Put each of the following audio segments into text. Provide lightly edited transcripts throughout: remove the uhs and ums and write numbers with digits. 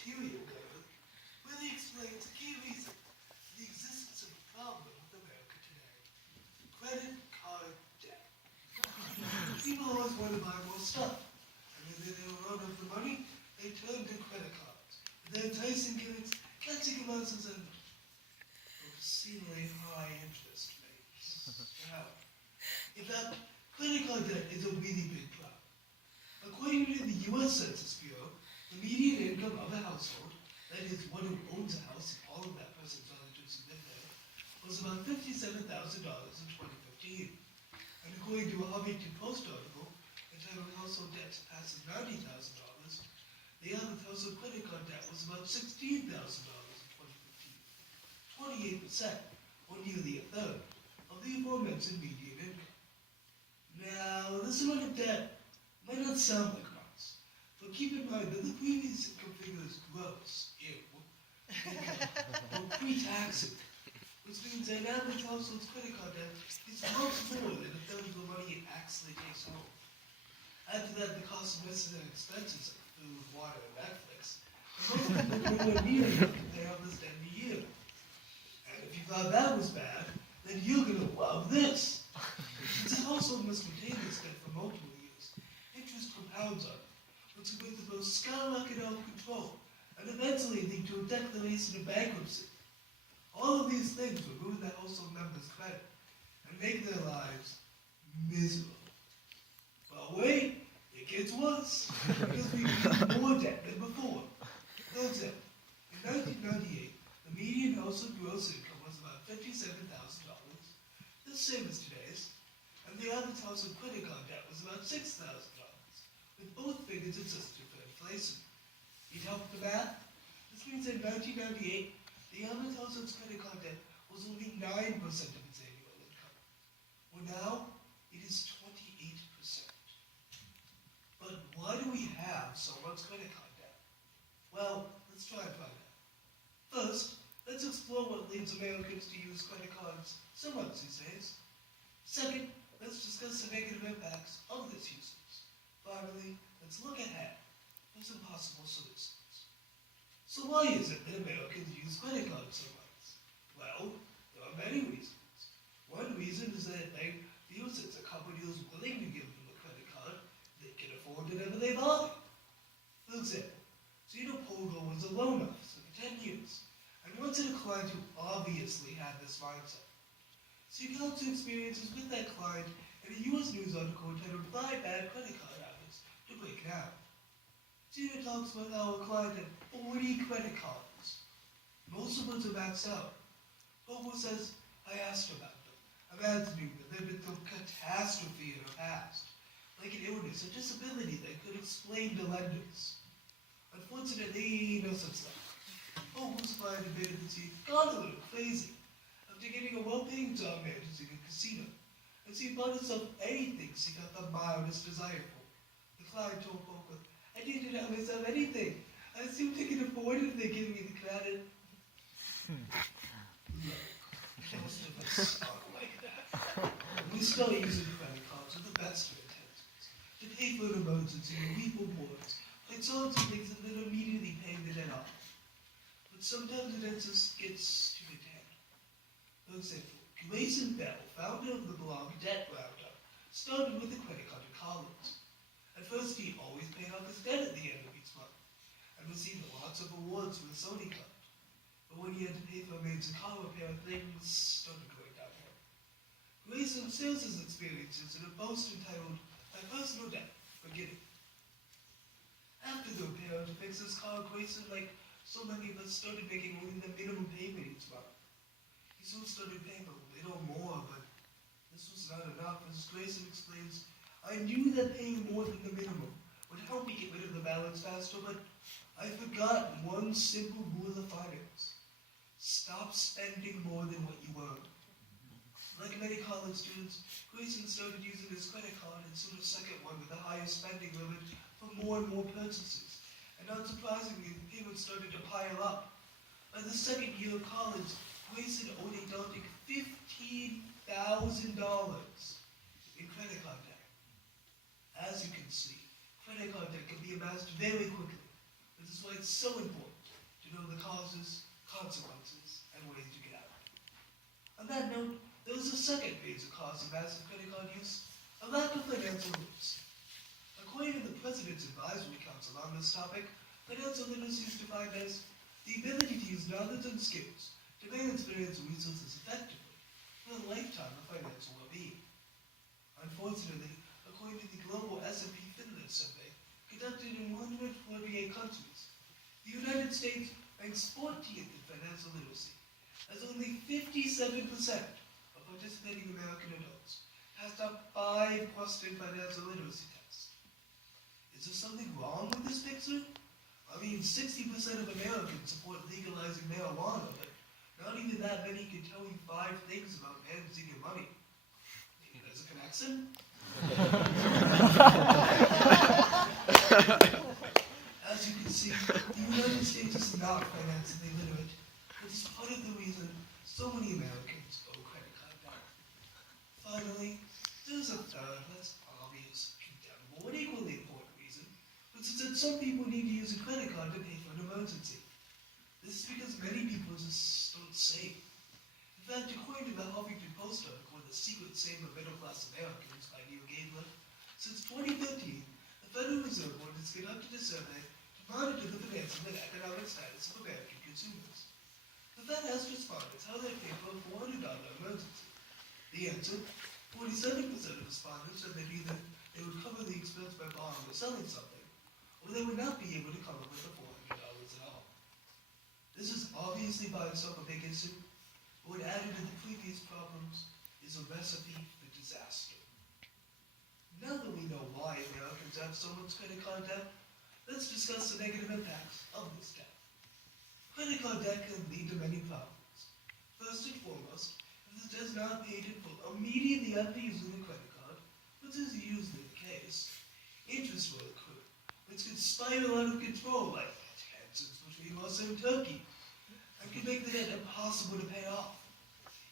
material level really explains a key reason for the existence of a problem with America today. Credit card debt. People always want to buy more stuff. And when they run out of the money, they turn to credit cards. Their enticing gimmicks, catching amounts and obscenely high interest rates. Now, in fact, credit card debt is a really big problem. According to the U.S. Census Bureau, the median income of a household, that is, one who owns a house and all of that person's relatives who live there, was about $57,000 in 2015. And according to a Huffington Post article entitled Household Debt Surpasses $90,000, the average household credit card debt was about $16,000 in 2015. 28%, or nearly a third, of the aforementioned median income. Now, this amount of debt might not sound like much, but keep in mind that the previous income figure is gross, or pre-tax income, which means an average household's credit card debt is much more than a third of the money it actually takes home. Add to that the cost of necessary expenses like food, water, and Netflix, and most people don't nowhere near enough to pay off this debt in a year. And if you thought that was bad, then you're gonna love this. Since a household must retain this debt for multiple years, interest compounds on it, which will make the most skyrocket out of control, and eventually lead to a declaration of bankruptcy. All of these things will ruin the household member's credit and make their lives miserable. But wait, it gets worse, because we need more debt than before. For example, in 1998, the median household gross income was about $57,000, the same as today's, and the average household credit card debt was about $6,000, with both figures adjusted for inflation. Need help with the math? This means in 1998, the average household's credit card debt was only 9% of its annual income. Well, now, it is 28%. But why do we have so much credit card debt? Well, let's try and find out. First, let's explore what leads Americans to use credit cards so much these days. Second, let's discuss the negative impacts of this usage. Finally, let's look ahead for some possible solutions. So why is it that Americans use credit cards so much? Well, there are many reasons. One reason is that they feel since a company is willing to give them a credit card, they can afford whatever they buy. For example, Gina Polgar was a loan officer for 10 years and wanted a client who obviously had this mindset. She recounts her experiences with that client in a U.S. News article entitled 5 Bad Credit Card Habits to Break Down. Gina talks about how a client had 40 credit cards. Most of which are maxed out. Polgar says, I asked her about them, imagining that there had been some catastrophe in her past, like an illness or disability that could explain to lenders. Unfortunately, no such luck. Polgar's client admitted that she had gone a little crazy after getting a well-paying job managing a casino, and she bought herself anything she got the mildest desire for. The client told Polgar, I didn't have myself anything. I assumed they could afford it if they give me the credit. Look, most of us aren't like that. We start using credit cards with the best of intentions to pay for an emergency or weep awards, like sorts of things that are immediately paying the debt off. But sometimes it just gets too bad. For example, Grayson Bell, founder of the blog Debt Roundup, started with a credit card in college. At first, he always paid off his debt at the end of each month, and received lots of awards for his Sony card. But when he had to pay for a major car repair, things started going downhill. Grayson shares his experiences in a post entitled My Personal Debt Beginning. After the repair to fix his car, Grayson, like so many of us, started making only the minimum payment each month. He soon started paying a little more, but this was not enough. As Grayson explains, I knew that paying more than the minimum would help me get rid of the balance faster, but I forgot one simple rule of finance. Stop spending more than what you earn. Like many college students, Grayson started using his credit card and soon a second one with a higher spending limit for more and more purchases. And not surprisingly, the payments started to pile up. By the second year of college, Grayson owed a daunting $15,000 in credit card debt. As you can see, credit card debt can be amassed very quickly. This is why it's so important to know the causes, consequences, and ways to get out. On that note, there was a second major cause of massive credit card use, a lack of financial literacy. According to the President's Advisory Council on this topic, financial literacy is defined as the ability to use knowledge and skills to manage financial resources effectively for a lifetime of financial well-being. Unfortunately, according to the global S&P Finland survey conducted in 148 countries, the United States ranks 14th in financial literacy, as only 57% of participating American adults passed a 5-question financial literacy test. Is there something wrong with this picture? I mean, 60% of Americans support legalizing marijuana, but not even that many can tell you 5 things about managing your money. Maybe there's a connection? As you can see, the United States is not financially literate, which is part of the reason so many Americans owe credit card debt. Finally, there's a third, less obvious, condemnable, and equally important reason, which is that some people need to use a credit card to pay for an emergency. This is because many people just don't save. In fact, according to the Huffington Post article, The Secret Same of Middle-Class Americans by Neil Gabler, since 2015, the Federal Reserve Board has conducted a survey to monitor the financial and economic status of American consumers. The Fed asked respondents how they pay for a $400 emergency. The answer, 47% of respondents said that either they would cover the expense by buying or selling something, or they would not be able to come up with the $400 at all. This is obviously by itself a big issue, but what added to the previous problems is a recipe for disaster. Now that we know why Americans have so much credit card debt, let's discuss the negative impacts of this debt. Credit card debt can lead to many problems. First and foremost, if this does not pay in full immediately after using the credit card, which is usually the case, interest will accrue, which could spiral out of control like tensions between Russia and Turkey, and can make the debt impossible to pay off.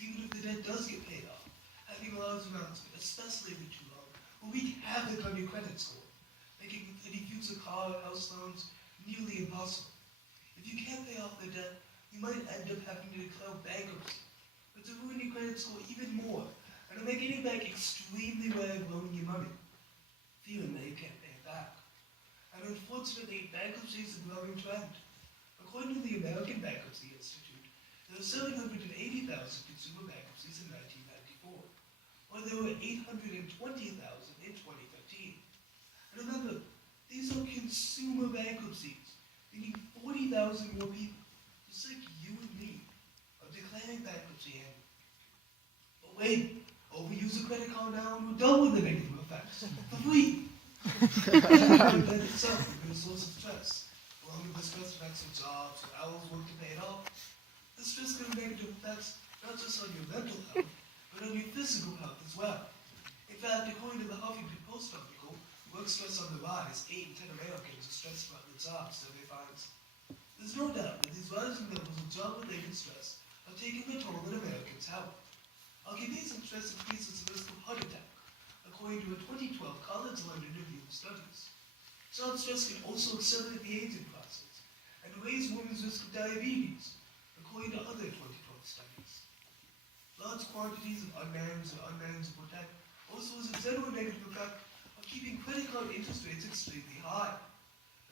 Even if the debt does get paid off, having large amounts, especially if it's too long, will wreak havoc on your credit score, making any future car or house loans nearly impossible. If you can't pay off the debt, you might end up having to declare bankruptcy, which will ruin your credit score even more, and will make any bank extremely wary of loaning you money, fearing that you can't pay it back. And unfortunately, bankruptcy is a growing trend. According to the American Bankruptcy Institute, there were 780,000 consumer bankruptcies in 1994, while there were 820,000 in 2015. And remember, these are consumer bankruptcies, meaning 40,000 more people, just like you and me, are declaring bankruptcy annually. But wait, overuse a credit card now and we're done with the negative effects. For free! The debt itself has been a source of stress, along with the stress effects of jobs or hours worked to pay it off. The stress can have negative effects not just on your mental health, but on your physical health as well. In fact, according to the Huffington Post article, Work Stress on the Rise, 8 in 10 Americans are stressed about their jobs, survey finds. There's no doubt that these rising levels of job-related stress are taking a toll on Americans' health. Occupational stress increases the risk of heart attack, according to a 2012 College London review of studies. Job stress can also accelerate the aging process and raise women's risk of diabetes, according to other 2012 studies. Large quantities of unmanaged or unmanageable debt also has a general negative effect of keeping credit card interest rates extremely high.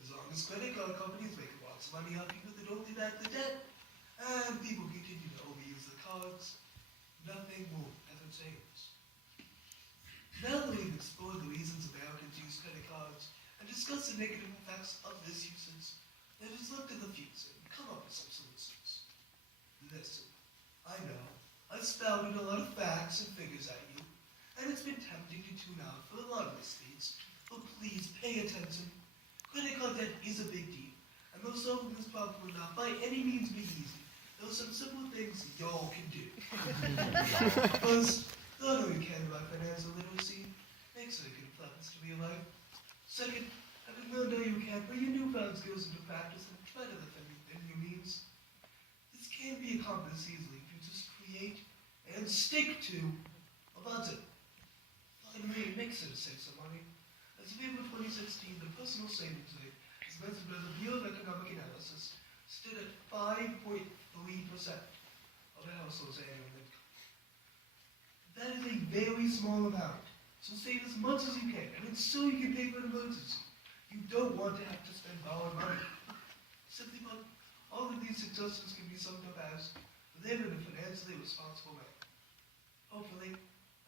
As long as credit card companies make lots of money off people that don't pay back the debt, and people continue to overuse the cards, nothing will ever change. Now that we've explored the reasons Americans use credit cards and discussed the negative effects of this usage, let us look to the future and come up with some solutions. Listen, I know, I've spouted a lot of facts and figures at you, and it's been tempting to tune out for a lot of this speech, but please pay attention. Credit card debt is a big deal, and though solving this problem will not by any means be easy, there are some simple things y'all can do. First, learn what you can about financial literacy. Makes it a good practice to be alive. Second, having learned all you can, put your newfound skills into practice and try to live within your means. This can be accomplished easily if you just create and stick to a budget. Finally, it makes it to save some money. As of April 2016, the personal savings rate, as measured by the Bureau of Economic Analysis, stood at 5.3% of a household's annual income. That is a very small amount. So save as much as you can, and it's so you can pay for an emergency. You don't want to have to spend borrowed money. Simply put, all of these suggestions can be summed up as live in a financially responsible way. Hopefully,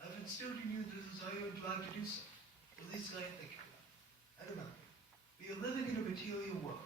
I've instilled in you the desire and drive to do so. At least I think about it. And remember, we are living in a material world.